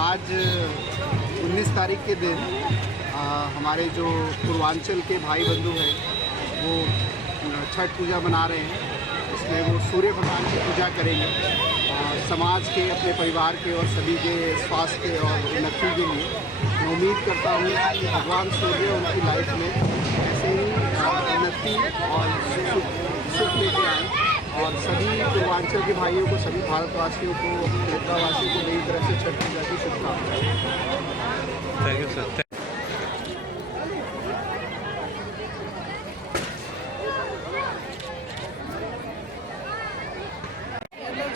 आज 19 तारीख के दिन हमारे जो पूर्वांचल के भाई बंधु हैं वो छठ पूजा मना रहे हैं। इसमें वो सूर्य भगवान की पूजा करेंगे समाज के, अपने परिवार के और सभी के स्वास्थ्य और उन्नति के लिए। मैं उम्मीद करता हूँ कि भगवान सूर्य उनकी लाइफ में ऐसे ही उन्नति और सुख लेके आए और सभी पूर्वांचल के भाइयों को, सभी भारतवासियों को, क्षेत्रवासियों को मेरी तरफ से छठ पूजा की शुभकामनाएं। Thank you sir.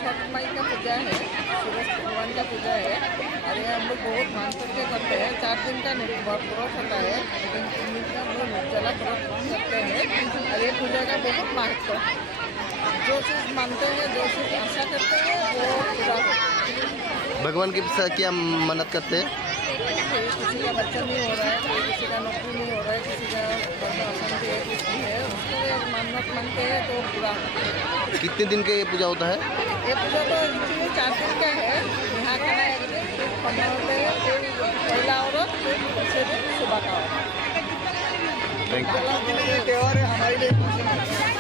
छठ माई का पूजा है, सूरज भगवान का पूजा है और ये हम लोग बहुत मान करके करते हैं। 4 दिन का व्रत होता है, लेकिन 3 दिन का हम लोग निर्जला व्रत करते हैं और ये पूजा का बहुत महत्व है। जो चीज़ मानते हैं, जो चीज़ आशा करते हैं वो पूरा होता है। भगवान की क्या मन्नत करते हैं? किसी का बच्चा नहीं हो रहा है, किसी का नौकरी नहीं हो रहा है, किसी का अशांति है, किसी है, उसके लिए मन्नत मानते हैं तो पूरा होता है। कितने दिन का ये पूजा होता है? ये पूजा तो एक्चुअली 4 दिन का है। यहाँ का है एक दिन, फिर खन्ना होते हैं, फिर पहला औरत, फिर दूसरे दिन सुबह का औरत। Thank you. त्योहार है हमारे लिए।